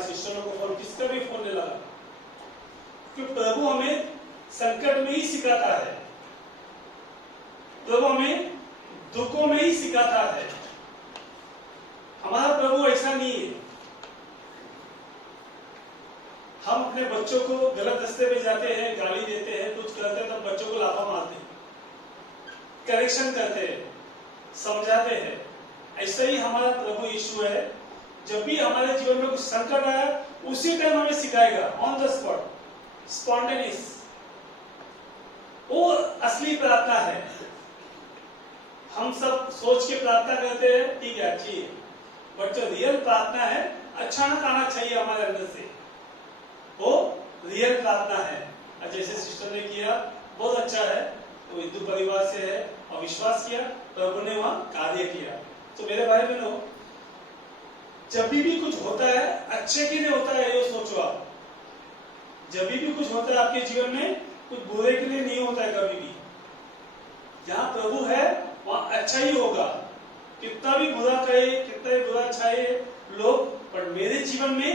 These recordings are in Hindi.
हमारे सिस्टरों को फोन, किसका भी फोन नहीं लगा, क्योंकि प्रभु हमें संकट में ही सिखाता है, प्रभु हमें दुखों में ही सिखाता है। हमारा प्रभु ऐसा नहीं है। हम अपने बच्चों को गलत रास्ते पे जाते हैं, गाली देते हैं, कुछ करते हैं, तब बच्चों को लाफा मारते हैं, करेक्शन करते हैं, समझाते हैं। ऐसा ही हमारा प्रभु यीशु है। जब भी हमारे जीवन में कुछ संकट आया, उसी टाइम हमें सिखाएगा, ऑन द स्पॉट, स्पॉन्टेनियस। वो असली प्रार्थना है। हम सब सोच के प्रार्थना करते हैं, ठीक है, अच्छी है, बट जो रियल प्रार्थना है, अचानक आना चाहिए हमारे अंदर से, वो रियल प्रार्थना है। जैसे सिस्टर ने किया, बहुत अच्छा है, वो हिंदू परिवार से है और विश्वास किया, प्रभु ने वहां कार्य किया। तो मेरे भाई बहनों, जब भी कुछ होता है, अच्छे के लिए होता है, ये सोचो आप। जब भी कुछ होता है आपके जीवन में, कुछ बुरे के लिए नहीं होता है कभी भी। जहां प्रभु है वहां अच्छा ही होगा, कितना भी बुरा कहे, कितना भी बुरा चाहे लोग, पर मेरे जीवन में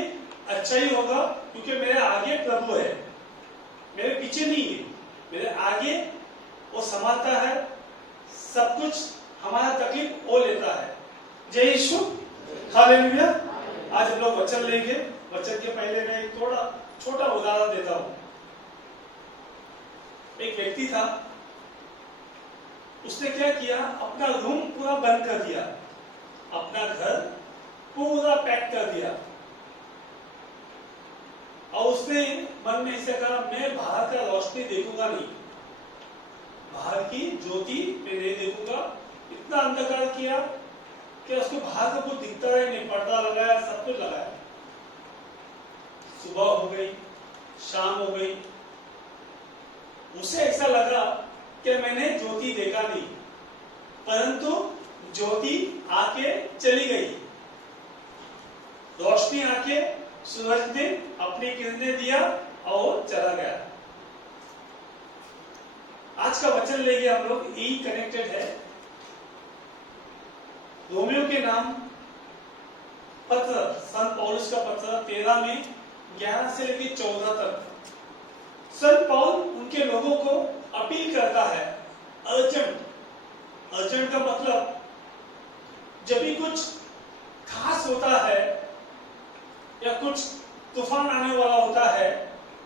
अच्छा ही होगा, क्योंकि मेरे आगे प्रभु है, मेरे पीछे नहीं है, मेरे आगे वो संभालता है सब कुछ, हमारा तकलीफ वो लेता है। जय यीशु, हालेलुया। आज हम लोग वचन लेंगे। वचन के पहले मैं एक थोड़ा छोटा उदाहरण देता हूं। एक व्यक्ति था, उसने क्या किया, अपना रूम पूरा बंद कर दिया, अपना घर पूरा पैक कर दिया, और उसने मन में ऐसे कहा, मैं बाहर का रोशनी देखूंगा नहीं, बाहर की ज्योति मैं नहीं देखूंगा। इतना अंधकार किया कि उसको बाहर का कुछ दिखता है नहीं, पर्दा लगाया, सब कुछ लगाया। सुबह हो गई, शाम हो गई, उसे ऐसा लगा कि मैंने ज्योति देखा नहीं, परंतु ज्योति आके चली गई, रोशनी आके सूरज ने अपनी किरणें दिया और चला गया। आज का वचन लेंगे हम लोग, ई कनेक्टेड है। रोमियो के नाम पत्र, संत पौलुस का पत्र 13 में 11 से लेकर 14 तक संत पौल उनके लोगों को अपील करता है, अर्जेंट। अर्जेंट का मतलब, जब भी कुछ खास होता है या कुछ तूफान आने वाला होता है,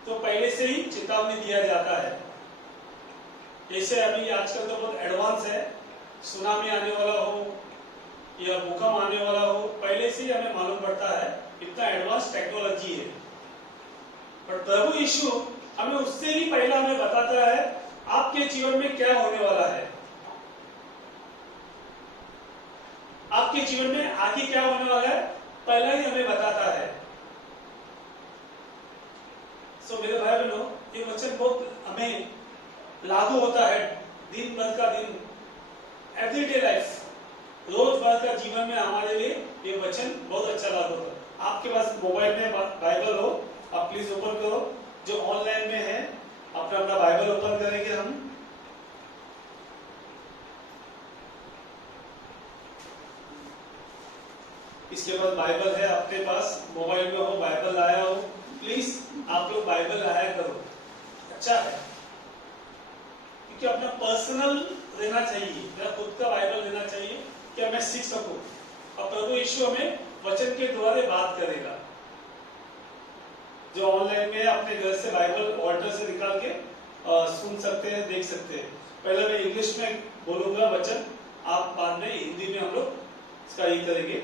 तो पहले से ही चेतावनी दिया जाता है। जैसे अभी आजकल तो बहुत एडवांस है, सुनामी आने वाला हो या भूकंप आने वाला हो, पहले से ही हमें मालूम पड़ता है, इतना एडवांस टेक्नोलॉजी है। पर प्रभु यीशु हमें उससे भी पहला हमें बताता है, आपके जीवन में क्या होने वाला है, आपके जीवन में आगे क्या होने वाला है, पहला ही हमें बताता है। सो मेरे भाई बहनों, ये वचन बहुत हमें लागू होता है दिन भर का दिन, एवरीडे लाइफ, रोज भर का जीवन में हमारे लिए ये वचन बहुत अच्छा लागू होता है। आपके पास मोबाइल में बाइबल हो, आप प्लीज ओपन करो। जो ऑनलाइन में है, अपना अपना बाइबल ओपन करेंगे हम। इसके बाद बाइबल है अपने पास, मोबाइल में हो, बाइबल लाया हो, प्लीज आप लोग बाइबल लाया करो, अच्छा है, क्योंकि अपना पर्सनल रहना चाहिए, मेरा खुद का बाइबल रहना चाहिए कि मैं सीख सकूं। और प्रभु यीशु हमें वचन के द्वारा बात करेगा। जो ऑनलाइन में अपने घर से बाइबल ऑल्टर से निकाल के सुन सकते हैं, देख सकते हैं। पहले मैं इंग्लिश में बोलूंगा वचन, आप बाद में हिंदी में हम लोग इसका ये करेंगे,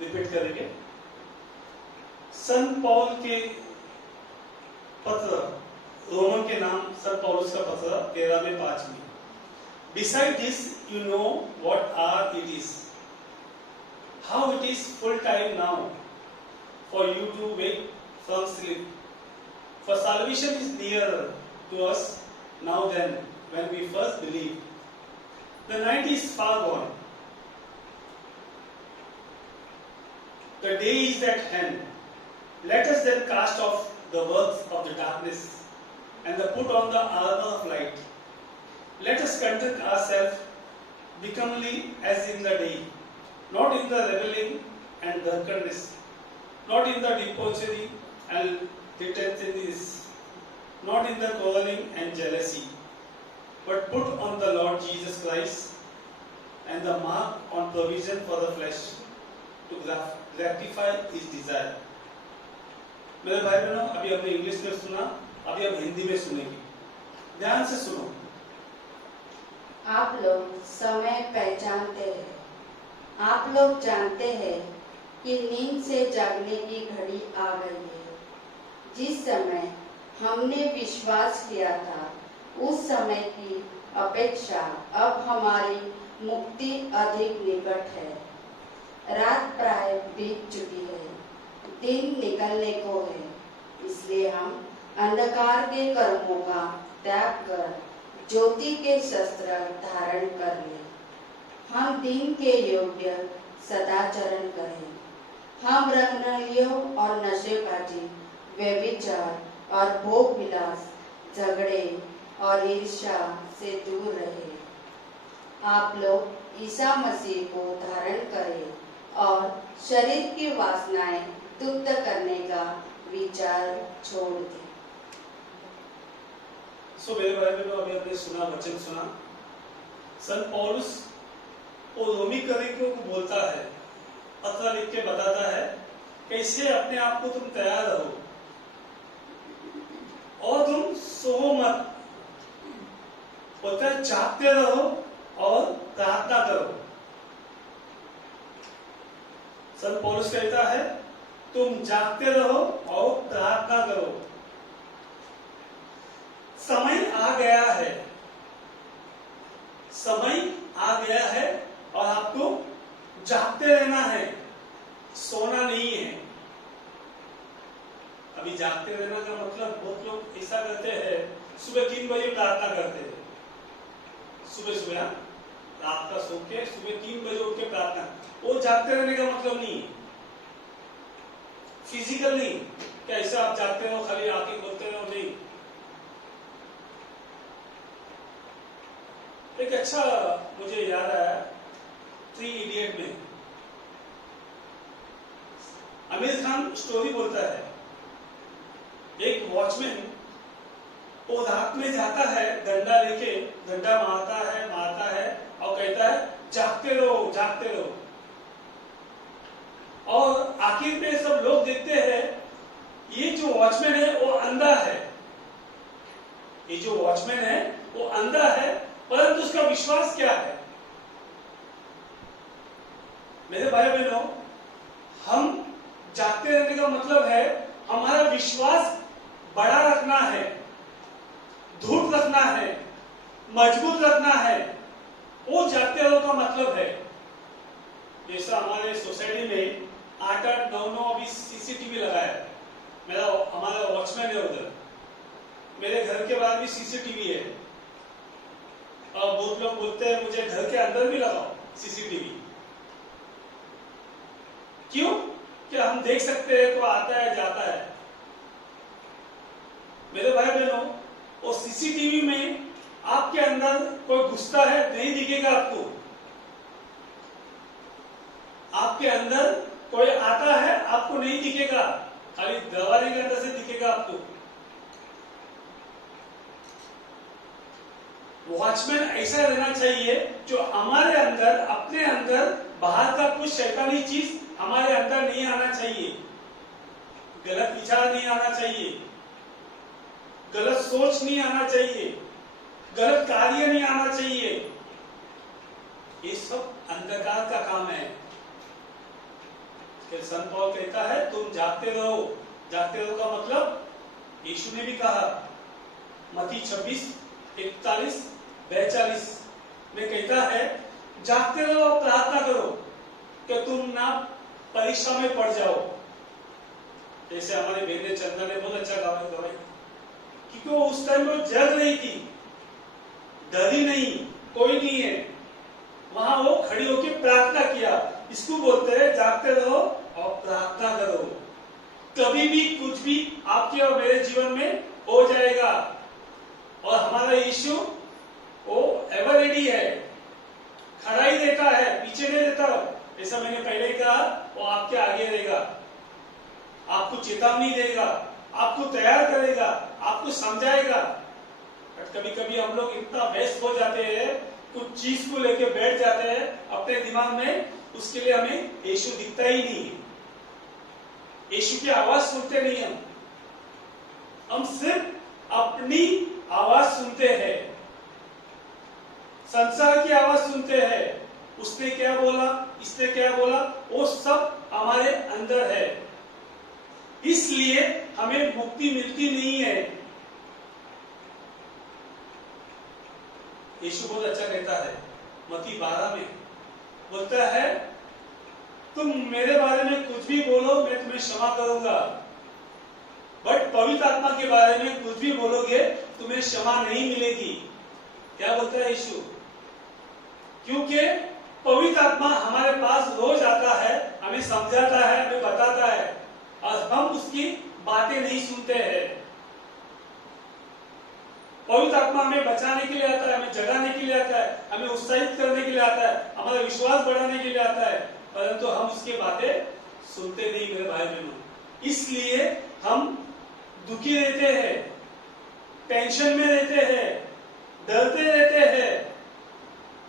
रिपीट करेंगे। संत पौल के पत्र, रोमन के नाम संत पौलुस का पत्र 13 में 5 में, Beside this, you know what hour it is, how it is full time now for you to wake from sleep. For salvation is nearer to us now than when we first believed. The night is far gone, the day is at hand. Let us then cast off the works of the darkness and put on the armor of light. Let us conduct ourselves becomingly as in the day, not in the reveling and drunkenness, not in the debauchery and pretensions, not in the quarreling and jealousy, but put on the Lord Jesus Christ and the mark on provision for the flesh to gratify his desire. मेरे भाई बहनों, अभी हमने इंग्लिश में सुना, अभी हम हिंदी में सुनेंगे। ध्यान से सुनो। आप लोग समय पहचानते हैं, आप लोग जानते हैं कि नींद से जागने की घड़ी आ गई है। जिस समय हमने विश्वास किया था, उस समय की अपेक्षा अब हमारी मुक्ति अधिक निकट है। रात प्राय बीत चुकी है, दिन निकलने को है, इसलिए हम अंधकार के कर्मों का त्याग कर ज्योति के शस्त्र धारण कर ले। हम दिन के योग्य सदाचरण करें। हम रंगरलियों और नशेबाजी, व्यभिचार और भोग विलास, झगड़े और ईर्ष्या से दूर रहे। आप लोग ईसा मसीह को धारण करें और शरीर की वासनाएं तुप्त करने का विचार छोड़ दें। मेरे भाई बहनों, अभी हमने सुना, वचन सुना। संत पौलुस वो रोमी कलीसिया को बोलता है, पत्र लिख के बताता है कैसे अपने आप को तुम तैयार रहो और तुम सो मत, बोलता है जागते रहो और प्रार्थना करो। संत पौलुस कहता है तुम जागते रहो और प्रार्थना करो। समय आ गया है, समय आ गया है और आपको जागते रहना है, सोना नहीं है। अभी जागते रहना का मतलब बहुत लोग ऐसा करते हैं, सुबह 3 बजे प्रार्थना करते हैं, सुबह रात का सो के सुबह 3 बजे उठ के प्रार्थना। वो जागते रहने का मतलब नहीं है, फिजिकल नहीं कि ऐसा आप जागते रहो, खाली आंखें खोलते रहो, नहीं। एक अच्छा मुझे याद आया, 3 इडियट में आमिर खान स्टोरी बोलता है, एक वॉचमैन वो रात में जाता है, डंडा लेके डंडा मारता है और कहता है जागते रहो, जागते रहो। और आखिर में सब लोग देखते हैं ये जो वॉचमैन है वो अंधा है, ये जो वॉचमैन है वो अंधा है, परंतु उसका विश्वास क्या है? मेरे भाई बहनों, हम जागते रहने का मतलब है हमारा विश्वास बड़ा रखना है, धूप रखना है, मजबूत रखना है। वो जागते रहो का मतलब है। जैसा हमारे सोसाइटी में 8-8, 9-9 अभी सीसीटीवी लगाया है। हमारा वॉचमैन है उधर, मेरे घर के बाहर भी सीसीटीवी है। और बहुत लोग बोलते हैं मुझे घर के अंदर भी लगाओ सीसीटीवी। क्यों? कि हम देख सकते हैं, तो आता है जाता है। मेरे भाई बहनों, वो सीसीटीवी में आपके अंदर कोई घुसता है नहीं दिखेगा आपको, आपके अंदर कोई आता है आपको नहीं दिखेगा, खाली दरवाजे के अंदर से दिखेगा आपको। वॉचमैन ऐसा रहना चाहिए जो हमारे अंदर, अपने अंदर बाहर का कुछ शैतानी चीज हमारे अंदर नहीं आना चाहिए, गलत विचार नहीं आना चाहिए, गलत सोच नहीं आना चाहिए, गलत कार्य नहीं आना चाहिए। ये सब अंधकार का काम है। फिर संत पौल कहता है तुम जागते रहो। जागते रहो का मतलब यीशु ने भी कहा, मत्ती 26:41-42 में कहता है जागते रहो, प्रार्थना करो कि तुम ना परीक्षा में पड़ जाओ। जैसे हमारे बेटे चंदा ने बहुत अच्छा गवाही, क्योंकि वो उस टाइम वो जग रही थी, डरी नहीं, कोई नहीं है, वहां वो खड़ी होकर प्रार्थना किया। इसको बोलते हैं जागते रहो और प्रार्थना करो। कभी भी कुछ भी आपके और मेरे जीवन में हो जाएगा, और हमारा यीशु वो एवर रेडी है, खड़ा ही देता है, पीछे नहीं देता। ऐसा मैंने पहले ही कहा, वो आपके आगे रहेगा। आपको चेतावनी देगा, आपको तैयार करेगा, आपको समझाएगा। बट कभी कभी हम लोग इतना व्यस्त हो जाते हैं, कुछ चीज को लेके बैठ जाते हैं अपने दिमाग में, उसके लिए हमें यीशु दिखता ही नहीं है, यीशु की आवाज सुनते नहीं हम सिर्फ अपनी आवाज सुनते हैं, संसार की आवाज सुनते हैं। उसने क्या बोला, इसने क्या बोला, वो सब हमारे अंदर है, इसलिए हमें मुक्ति मिलती नहीं है। यीशु बहुत अच्छा कहता है, मत्ती 12 में बोलता है, तुम मेरे बारे में कुछ भी बोलो मैं तुम्हें क्षमा करूंगा, बट पवित्र आत्मा के बारे में कुछ भी बोलोगे तुम्हें क्षमा नहीं मिलेगी। क्या बोलता है यीशु? क्योंकि पवित्र आत्मा हमारे पास रोज आता है, हमें समझाता है, हमें बताता है, और हम उसकी बातें नहीं सुनते हैं। पवित्र आत्मा हमें बचाने के लिए आता है, हमें जगाने के लिए आता है, हमें उत्साहित करने के लिए आता है, हमारा विश्वास बढ़ाने के लिए आता है, परंतु हम उसकी बातें सुनते नहीं मेरे भाई बहनों। इसलिए हम दुखी रहते हैं, टेंशन में रहते हैं, डरते रहते हैं,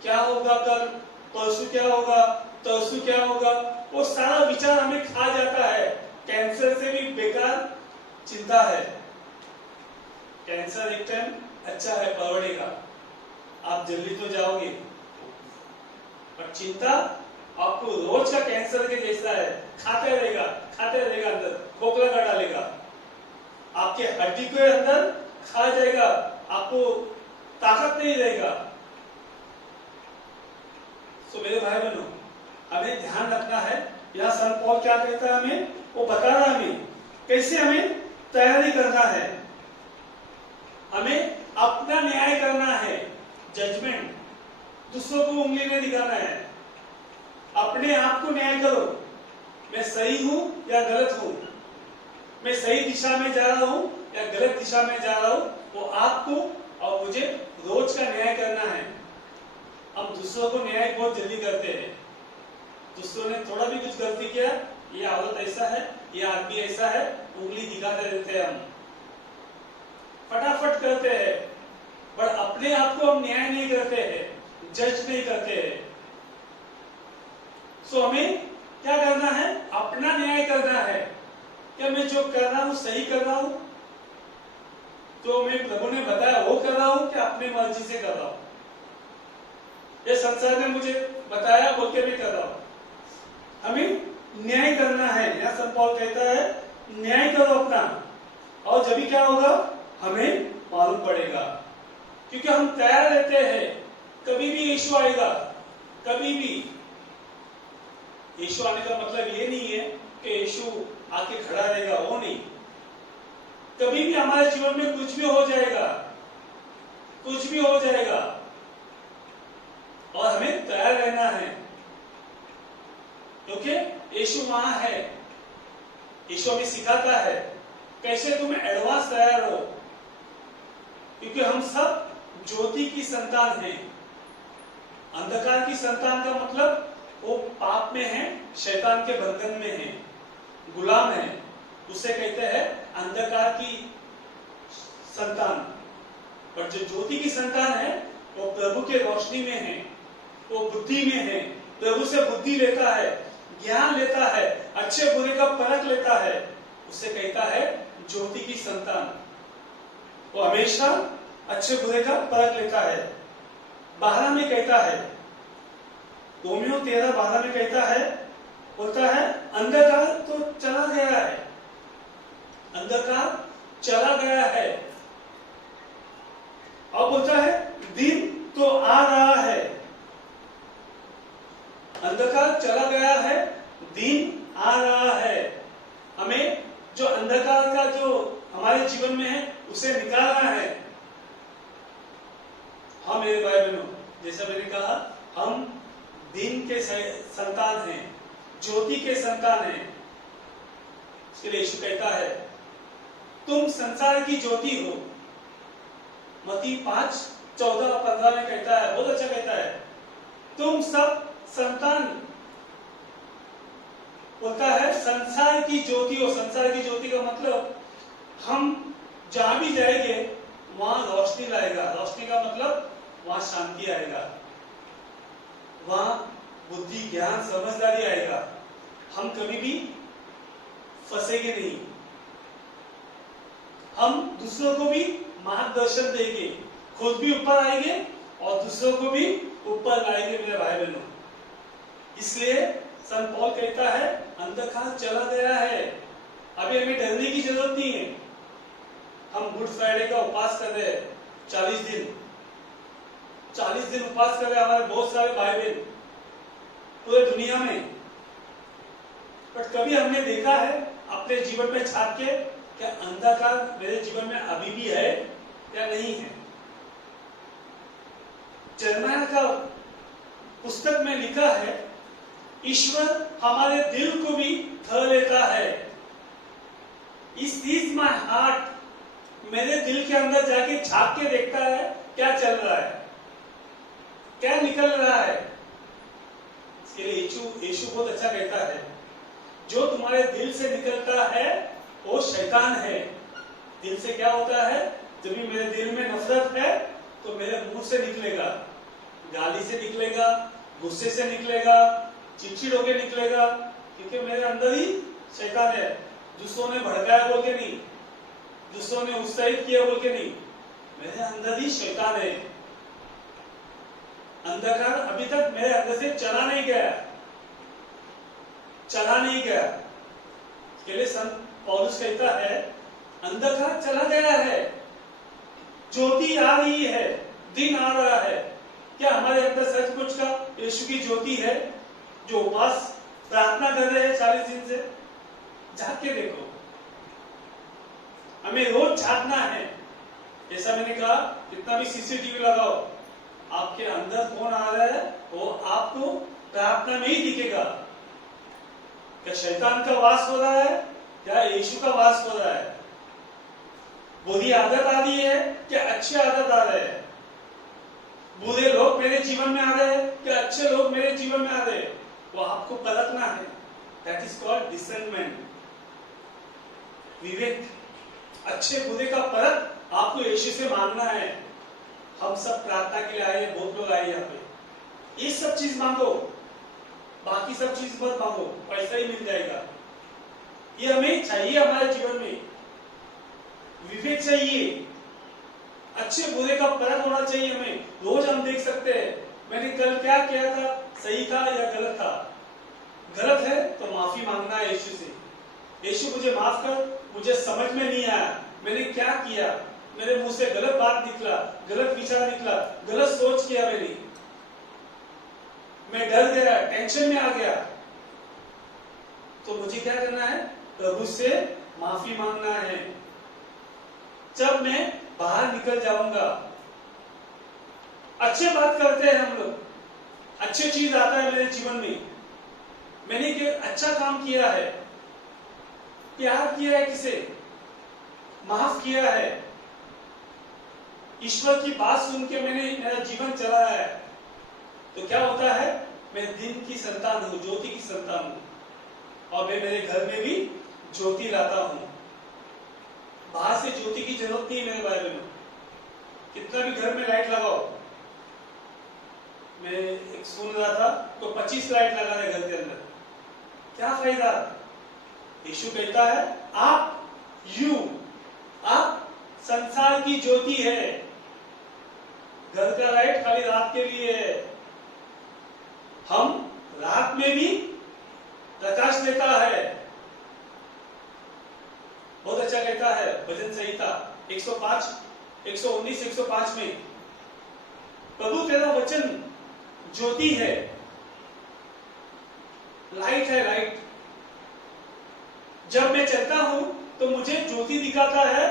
क्या होगा कल, परसों क्या होगा, तरसों क्या होगा, वो सारा विचार हमें खा जाता है। कैंसर से भी बेकार चिंता है। कैंसर एक टाइम अच्छा है, परवड़ेगा, आप जल्दी तो जाओगे, पर चिंता आपको रोज का कैंसर के जैसा है, खाते रहेगा अंदर, खोखला कर डालेगा, आपके हड्डी के अंदर खा जाएगा, आपको ताकत नहीं रहेगा। तो मेरे भाई बहनों, हमें ध्यान रखना है, यहाँ संत पौल क्या कहता है हमें, वो बता रहा है हमें कैसे हमें तैयारी करना है। हमें अपना न्याय करना है, जजमेंट, दूसरों को उंगली नहीं दिखाना है, अपने आप को न्याय करो, मैं सही हूं या गलत हूं, मैं सही दिशा में जा रहा हूं या गलत दिशा में जा रहा हूं, वो आपको और मुझे रोज का न्याय करना है। हम दूसरों को न्याय बहुत जल्दी करते हैं, दूसरों ने थोड़ा भी कुछ गलती किया, ये औरत ऐसा है, ये आदमी ऐसा है, उंगली दिखाते रहते हैं, हम फटाफट करते हैं, पर अपने आप को हम न्याय नहीं करते हैं, जज नहीं करते हैं। सो हमें क्या करना है, अपना न्याय करना है, क्या मैं जो कर रहा हूं सही कर रहा हूं, जो मैं प्रभु ने बताया वो कर रहा हूं, क्या अपने मर्जी से कर रहा हूं, ये संसार ने मुझे बताया बोल के भी कर रहा हूं। हमें न्याय करना है। यहां संत पौल कहता है, न्याय करो अपना, और जब भी क्या होगा हमें मालूम पड़ेगा, क्योंकि हम तैयार रहते हैं, कभी भी यीशु आएगा, कभी भी। यीशु आने का मतलब ये नहीं है कि यीशु आके खड़ा रहेगा, वो नहीं, कभी भी हमारे जीवन में कुछ भी हो जाएगा, कुछ भी हो जाएगा, और हमें तैयार रहना है, क्योंकि यीशु वहां है। यीशु हमें सिखाता है कैसे तुम एडवांस तैयार हो, क्योंकि हम सब ज्योति की संतान हैं। अंधकार की संतान का मतलब वो पाप में है, शैतान के बंधन में है, गुलाम है, उसे कहते हैं अंधकार की संतान। पर जो ज्योति की संतान है वो प्रभु के रोशनी में है, वो बुद्धि में है, प्रभु से बुद्धि लेता है, ज्ञान लेता है, अच्छे बुरे का परख लेता है, उसे कहता है ज्योति की संतान। वो हमेशा अच्छे बुरे का परख लेता है। 12 में कहता है, रोमियो 13:12 में कहता है, बोलता है अंधकार तो चला गया है, अंधकार चला गया है, और बोलता है दिन तो आ रहा है। अंधकार चला गया है, दिन आ रहा है। हमें जो अंधकार का जो हमारे जीवन में है उसे निकालना है। हाँ मेरे भाई बहनों, जैसा मैंने कहा, हम दिन के संतान हैं, ज्योति के संतान हैं। इसके लिए यीशु कहता है तुम संसार की ज्योति हो। मत्ती 5:14-15 में कहता है, बहुत अच्छा कहता है, तुम सब संतान, बोलता है संसार की ज्योति हो। संसार की ज्योति का मतलब हम जहां भी जाएंगे वहां रोशनी लाएगा। रोशनी का मतलब वहां शांति आएगा, वहां बुद्धि, ज्ञान, समझदारी आएगा। हम कभी भी फंसेंगे नहीं। हम दूसरों को भी मार्गदर्शन देंगे, खुद भी ऊपर आएंगे और दूसरों को भी ऊपर लाएंगे मेरे भाई बहनों। इसलिए संत पौल कहता है अंधकार चला गया है, अभी हमें डरने की जरूरत नहीं है। हम गुड फ्राइडे का उपवास कर रहे हैं 40 दिन 40 दिन उपवास कर रहे हैं हमारे बहुत सारे भाई बहन पूरे दुनिया में। बट कभी हमने देखा है अपने जीवन में झांक के क्या अंधकार मेरे जीवन में अभी भी है या नहीं है? जर्मन का पुस्तक में लिखा है ईश्वर हमारे दिल को भी थ लेता है। इस माय हार्ट, मेरे दिल के अंदर जाके झांक के देखता है क्या चल रहा है, क्या निकल रहा है। इसके लिए यीशु बहुत अच्छा कहता है जो तुम्हारे दिल से निकलता है वो शैतान है। दिल से क्या होता है? जब भी मेरे दिल में नफरत है तो मेरे मुंह से निकलेगा, गाली से निकलेगा, गुस्से से निकलेगा, चिड़चिड़ होके निकलेगा, क्योंकि मेरे अंदर ही शैतान है। दूसरों ने भड़काया बोल के नहीं, दूसरों ने उत्साहित किया बोल के नहीं, मेरे अंदर ही शैतान है। अंधकार अभी तक मेरे अंदर से चला नहीं गया। इसके लिए संत पौलुस कहता है अंधकार चला गया है, ज्योति आ रही है, दिन आ रहा है। क्या हमारे अंदर सचमुच का यीशु की ज्योति है जो उपवास प्रार्थना कर रहे हैं 40 दिन से? झांक के देखो, हमें रोज झांकना है। जैसा मैंने कहा कितना भी सीसीटीवी लगाओ, आपके अंदर कौन आ रहा है वो आपको प्रार्थना में ही दिखेगा। क्या शैतान का वास हो रहा है या यीशु का वास हो रहा है? बुरी आदत आ रही है क्या अच्छी आदत आ रहे हैं? बुरे लोग मेरे जीवन में आ रहे हैं क्या अच्छे लोग मेरे जीवन में आ रहे हैं? वो आपको परखना है। दैट इज कॉल्ड डिसर्नमेंट, विवेक। अच्छे बुरे का परख आपको यीशु से मांगना है। हम सब प्रार्थना के लिए आए, बहुत लोग आए यहाँ पे। ये सब चीज मांगो, बाकी सब चीज मत मांगो, पैसा ही मिल जाएगा। ये हमें चाहिए हमारे जीवन में। विवेक चाहिए, अच्छे बुरे का परख होना चाहिए हमें। रोज हम देख सकते हैं मैंने कल क्या किया था, सही था या गलत था। गलत है तो माफी मांगना है यीशु से। यीशु मुझे माफ कर, मुझे समझ में नहीं आया, मैंने क्या किया, मेरे मुंह से गलत बात निकला, गलत विचार निकला, गलत सोच किया मैंने, मैं डर गया, टेंशन में आ गया। तो मुझे क्या करना है? प्रभु से माफी मांगना है। जब मैं बाहर निकल जाऊंगा, अच्छे बात करते हैं हम लोग, अच्छे चीज आता है मेरे जीवन में, मैंने अच्छा काम किया है, प्यार किया है, किसे माफ किया है, ईश्वर की बात सुन के मैंने मेरा जीवन चलाया है, तो क्या होता है? मैं दिन की संतान हूं, ज्योति की संतान हूं, और मैं मेरे घर में भी ज्योति लाता हूं। बाहर से ज्योति की जरूरत नहीं मेरे भाई बहनों। कितना भी घर में लाइट लगाओ, मैं एक सुन रहा था तो 25 लाइट लगा रहे घर के अंदर, क्या फायदा? यीशु कहता है आप संसार की ज्योति है। घर का लाइट खाली रात के लिए है। हम रात में भी प्रकाश देता है। बहुत अच्छा कहता है भजन संहिता 105, 119, 105 में, प्रभु तेरा वचन ज्योति है, लाइट है, लाइट। जब मैं चलता हूं तो मुझे ज्योति दिखाता है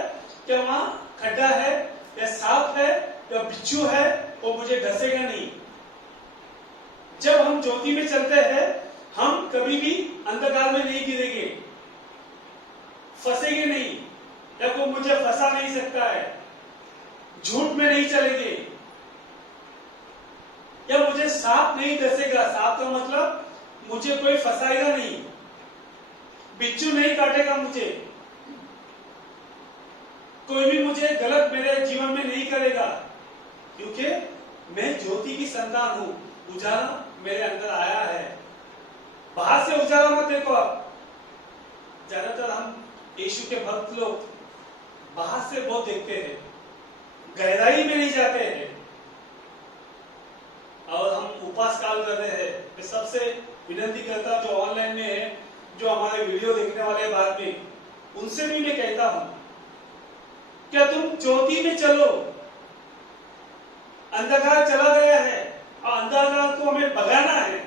कि वहां खड्डा है या सांप है या बिच्छू है, वो मुझे डसेगा नहीं। जब हम ज्योति में चलते हैं हम कभी भी अंधकार में नहीं गिरेंगे, फंसेंगे नहीं, या कोई मुझे फंसा नहीं सकता है, झूठ में नहीं चलेंगे, या मुझे सांप नहीं डसेगा। सांप का मतलब मुझे कोई फंसाएगा नहीं। बिच्छू नहीं काटेगा मुझे, कोई भी मुझे गलत मेरे जीवन में नहीं करेगा, क्योंकि मैं ज्योति की संतान हूं। उजाला मेरे अंदर आया है। बाहर से उजाला मत देखो आप। ज्यादातर हम यीशु के भक्त लोग बाहर से बहुत देखते हैं, गहराई में नहीं जाते हैं। और हम उपवास काल कर रहे हैं। मैं सबसे विनती करता जो ऑनलाइन में है, जो हमारे वीडियो देखने वाले बाद में, उनसे भी मैं कहता हूं, क्या तुम ज्योति में चलो। अंधकार चला गया है और अंधकार को हमें भगाना है,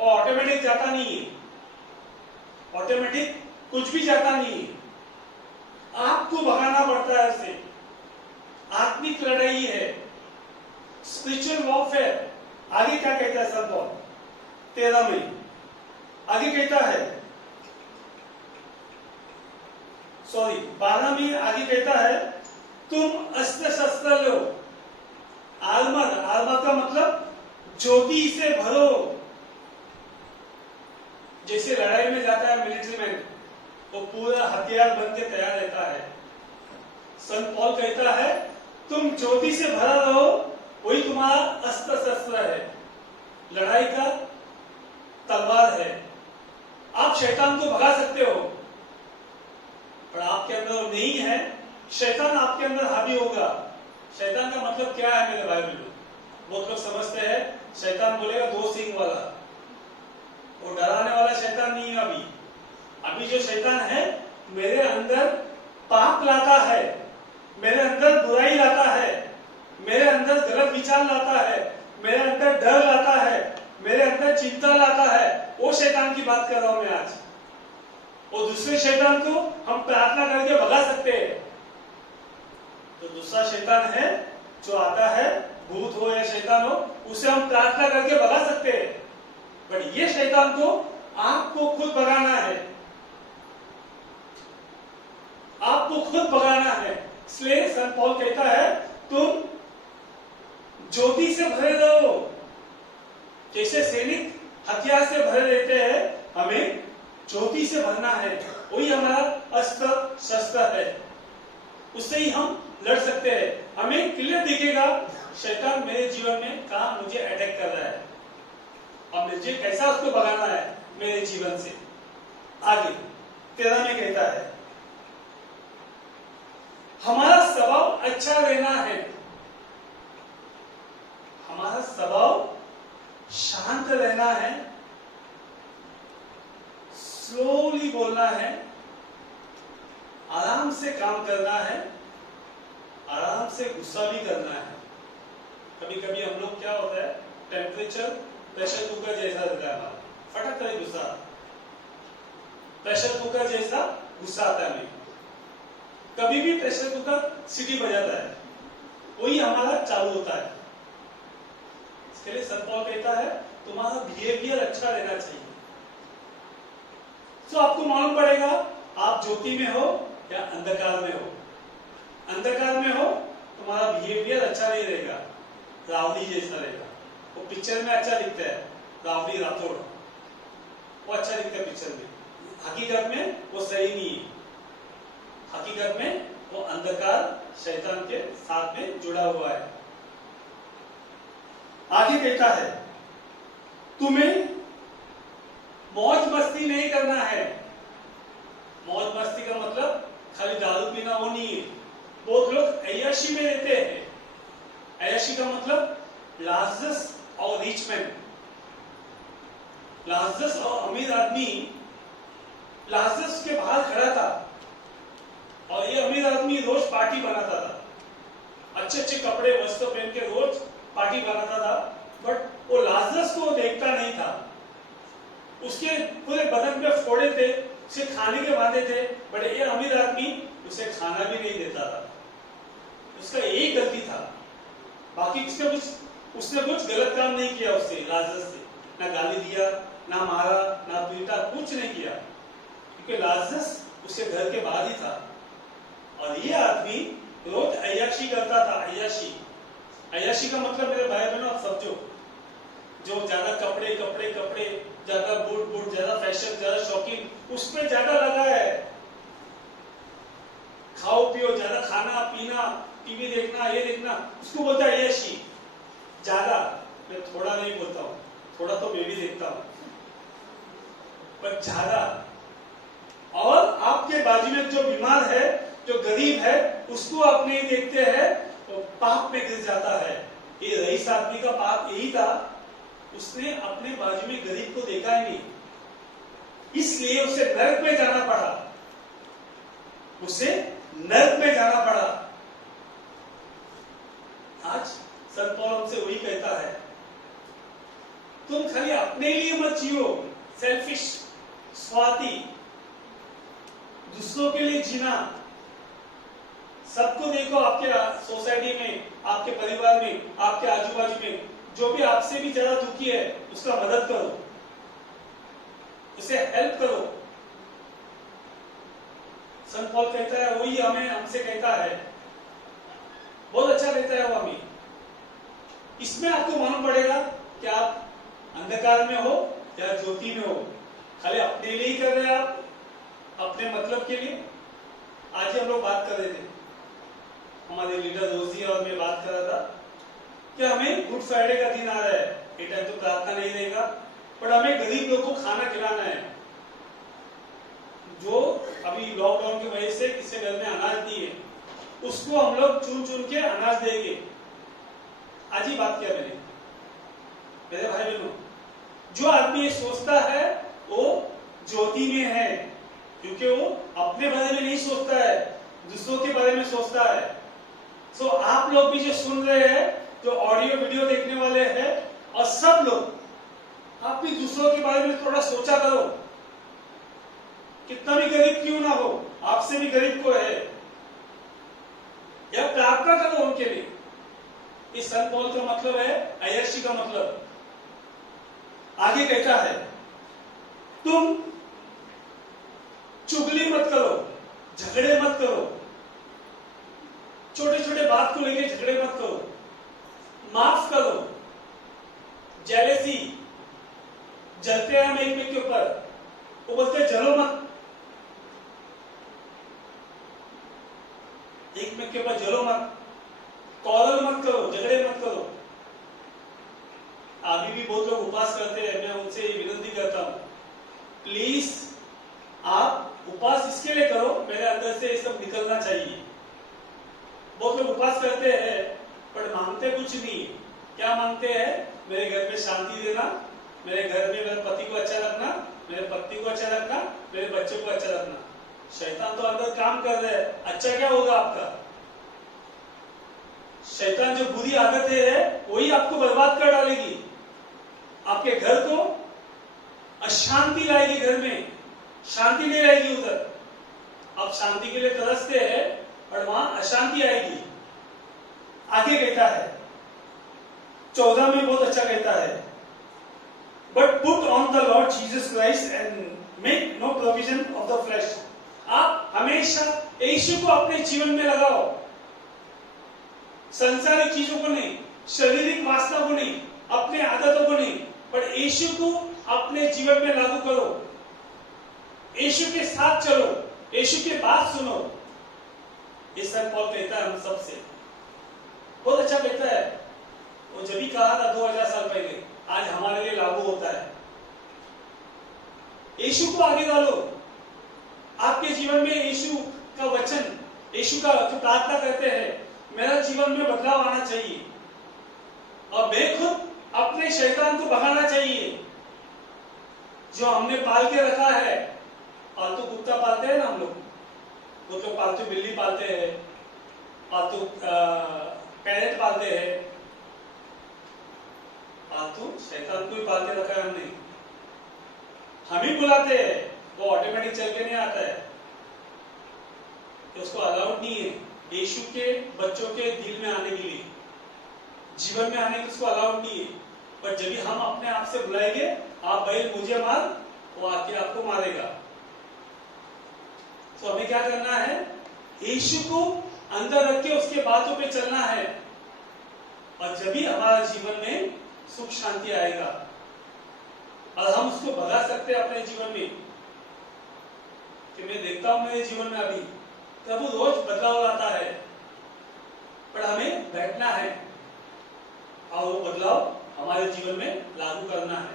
और ऑटोमेटिक जाता नहीं है, ऑटोमेटिक कुछ भी जाता नहीं है, आपको भगाना पड़ता है उसे। आत्मिक लड़ाई है, स्पिरिचुअल वॉरफेयर। आगे क्या कहता है संत पौल 13 में? आगे कहता है, सॉरी 12 में आगे कहता है, तुम अस्त्र शस्त्र लो। आर्मर, आर्मर का मतलब ज्योति से भरो। जैसे लड़ाई में जाता है मिलिट्री मैन, वो पूरा हथियार बन के तैयार रहता है। संत पौल कहता है, तुम ज्योति से भरा रहो, वही तुम्हारा अस्त्र शस्त्र है, लड़ाई का तलवार है। आप शैतान को भगा सकते हो, पर आपके अंदर वो नहीं है, शैतान आपके अंदर हावी होगा। शैतान का मतलब क्या है मेरे भाई बहनों? बहुत लोग समझते हैं शैतान बोलेगा 2 सींग वाला, वो डराने वाला शैतान नहीं है। अभी जो शैतान है मेरे अंदर पाप लाता है, मेरे अंदर बुराई लाता है, मेरे अंदर गलत विचार लाता है, मेरे अंदर डर लाता है, मेरे अंदर चिंता लाता है। वो शैतान की बात कर रहा हूं मैं आज। वो दूसरे शैतान को हम प्रार्थना करके भगा सकते हैं। तो दूसरा शैतान है जो आता है, भूत हो या शैतान हो, उसे हम प्रार्थना करके भगा सकते हैं। बट ये शैतान को आपको खुद भगाना है, आपको खुद भगाना है। इसलिए संत पौल कहता है, तुम ज्योति से भरे रहो। जैसे सैनिक हथियार से भरे रहते हैं, हमें ज्योति से भरना है। वही हमारा अस्त्र शस्त्र है, उससे ही हम लड़ सकते हैं। हमें क्लियर दिखेगा शैतान मेरे जीवन में कहां मुझे अटैक कर रहा है, और मुझे कैसा उसको भगाना है मेरे जीवन से। आगे 13 में कहता है, हमारा स्वभाव अच्छा रहना है, हमारा स्वभाव शांत रहना है, स्लोली बोलना है, आराम से काम करना है, आराम से गुस्सा भी करना है। कभी कभी हम लोग क्या होता है, टेम्परेचर प्रेशर कुकर जैसा रहता है हमारा, फटक कर गुस्सा, प्रेशर कुकर जैसा गुस्सा आता है हमें। कभी भी प्रेशर कुकर सीटी बजाता है, वही हमारा चालू होता है। इसके लिए संत पौल कहता है, तुम्हारा बिहेवियर अच्छा रहना चाहिए। तो आपको मालूम पड़ेगा आप ज्योति में हो या अंधकार में हो। अंधकार में हो तुम्हारा बिहेवियर अच्छा नहीं रहेगा, रावड़ी जैसा रहेगा। वो पिक्चर में अच्छा दिखता है, रावड़ी राठौड़, वो अच्छा दिखता है पिक्चर में, हकीकत में वो सही नहीं है। हकीकत में वो अंधकार शैतान के साथ में जुड़ा हुआ है। आगे कहता है, तुम्हें मौज मस्ती नहीं करना है। मौज मस्ती का मतलब खाली दारू पीना वो नहीं है। बहुत लोग अय्याशी में रहते हैं। अय्याशी का मतलब लाजस और रिच मैन। लाजस और अमीर आदमी, लाजस के बाहर खड़ा था और ये अमीर आदमी रोज पार्टी बनाता था, अच्छे अच्छे कपड़े वस्त्र पहन के रोज पार्टी बनाता था। बट वो लाजरस को देखता नहीं था, उसके पूरे बदन पे फोड़े थे, उसे खाने के वादे थे, बट ये अमीर आदमी उसे खाना भी नहीं देता था। उसका यही गलती था, बाकी उसने कुछ गलत काम नहीं किया उससे, लाजरस से ना गाली दिया, ना मारा, ना पीटा, कुछ नहीं किया, क्योंकि लाजरस उसके घर के बाहर ही था। और ये आदमी रोज अय्याशी करता था। अय्याशी, अय्याशी का मतलब मेरे भाई बहनों आप समझो, जो ज्यादा कपड़े, ज्यादा बूट, ज्यादा फैशन, ज्यादा शौकीन, उस पर ज्यादा लगा टीवी देखना, ये देखना, उसको बोलता है अय्याशी। ज्यादा, मैं थोड़ा नहीं बोलता हूँ, थोड़ा तो मैं भी देखता हूँ, पर ज्यादा। और आपके बाजू में जो बीमार है, जो गरीब है, उसको आप नहीं देखते हैं, तो पाप में गिर जाता है। ये रईस आदमी का पाप यही था, उसने अपने बाजू में गरीब को देखा ही नहीं, इसलिए उसे नरक में जाना पड़ा, उसे नरक में जाना पड़ा। आज संत पौल हमसे वही कहता है, तुम खाली अपने लिए मत जियो, सेल्फिश, स्वार्थी, दूसरों के लिए जीना। सबको देखो, आपके सोसाइटी में, आपके परिवार में, आपके आजू बाजू में जो भी आपसे भी ज्यादा दुखी है, उसका मदद करो, उसे हेल्प करो। संत पौल कहता है, वही हमें हमसे कहता है, बहुत अच्छा कहता है वो हमें। इसमें आपको मालूम पड़ेगा कि आप अंधकार में हो या ज्योति में हो। खाली अपने लिए ही कर रहे हैं आप, अपने मतलब के लिए। आज ही हम लोग बात कर रहे थे, हमारे लीडर रोजी और मैं बात कर रहा था कि हमें गुड फ्राइडे का दिन आ रहा है, ये टाइम तो प्रार्थना नहीं रहेगा, पर हमें गरीब लोगों को खाना खिलाना है। जो अभी लॉकडाउन की वजह से किसी घर में अनाज नहीं है, उसको हम लोग चुन चुन के अनाज देंगे। आज ही बात किया मैंने, मेरे भाई बहनों, जो आदमी ये सोचता है वो ज्योति में है, क्योंकि वो अपने बारे में नहीं सोचता है, दूसरों के बारे में सोचता है। सो आप लोग भी जो सुन रहे हैं, जो ऑडियो वीडियो देखने वाले हैं, और सब लोग, आप भी दूसरों के बारे में थोड़ा सोचा करो। कितना भी गरीब क्यों ना हो, आपसे भी गरीब को है, या प्रार्थना करो उनके लिए। इस संत पौल का मतलब है अय्याशी का मतलब। आगे कहता है, तुम चुगली मत करो, झगड़े मत करो, छोटे छोटे बात को लेके झगड़े मत करो, माफ करो। जेलेसी, जलते हैं हम एक के ऊपर, वो बोलते हैं जलो मत, एक में के ऊपर जलो मत, कॉलर मत करो, झगड़े मत करो। अभी भी बहुत लोग उपवास करते हैं, मैं उनसे विनती करता हूं, प्लीज आप उपवास इसके लिए करो, मेरे अंदर से ये सब निकलना चाहिए। बहुत लोग उपवास करते हैं पर मांगते कुछ नहीं। क्या मांगते हैं? मेरे घर में शांति देना, मेरे घर में मेरे पति को अच्छा रखना, मेरे पत्नी को अच्छा रखना, मेरे बच्चों को अच्छा रखना। शैतान तो अंदर काम कर रहा है, अच्छा क्या होगा आपका? शैतान जो बुरी आदतें है वही आपको बर्बाद कर डालेगी, आपके घर को अशांति लाएगी, घर में शांति नहीं रहेगी। उधर आप शांति के लिए तरसते हैं और वहां अशांति आएगी। आगे कहता है 14 में बहुत अच्छा कहता है, but put on the Lord Jesus Christ and make no provision of the flesh. आप हमेशा यीशु को अपने जीवन में लगाओ, संसारिक चीजों को नहीं, शारीरिक वासना को नहीं, अपने आदतों को नहीं, पर यीशु को अपने जीवन में लागू करो। यीशु के साथ चलो, यीशु की बात सुनो। ये संत पौल कहता है हम सबसे, बहुत अच्छा कहता है। वो जब भी कहा था 2000 साल पहले, आज हमारे लिए लागू होता है। यीशु को आगे डालो, आपके जीवन में यीशु का वचन, यीशु का जो प्रार्थना करते हैं, मेरा जीवन में बदलाव आना चाहिए और मैं खुद अपने शैतान को भगाना चाहिए जो हमने पाल के रखा है। पालतू कुत्ता पालते हैं ना हम लोग, वो तो पालतू बिल्ली पालते हैं, पालतू पैरेट पालते हैं, पालतू शैतान को ही पाल के रखा है हमने। हम ही बुलाते हैं, वो ऑटोमेटिक चल के नहीं आता है, तो उसको अलाउड नहीं है यीशु के बच्चों के दिल में आने के लिए, जीवन में आने के उसको अलाउड नहीं है। पर जब भी हम अपने आप से बुलाएंगे, आप बैल मुझे मार, वो आके आपको मारेगा। तो हमें क्या करना है? यीशु को अंदर रख के उसके बातों पे चलना है, और जब भी हमारा जीवन में सुख शांति आएगा और हम उसको भगा सकते हैं अपने जीवन में। कि मैं देखता हूं मेरे जीवन में अभी प्रभु रोज बदलाव लाता है, पर हमें बैठना है और वो बदलाव हमारे जीवन में लागू करना है।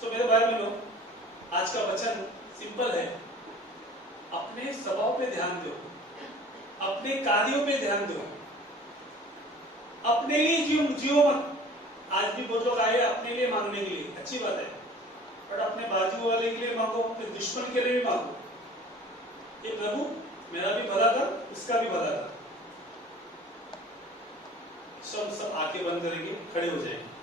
तो मेरे भाई बहनों, आज का वचन सिंपल है, अपने स्वभाव पे ध्यान दो, अपने कार्यों पे ध्यान दो, अपने लिए जियो मत। आज भी बहुत लोग आए अपने लिए मांगने के लिए, अच्छी बात है, पर अपने बाजू वाले के लिए मांगो, अपने दुश्मन के लिए भी मांगो। ये प्रभु मेरा भी भला कर, उसका भी भला कर। सब आंखें बंद करेंगे, खड़े हो जाएंगे।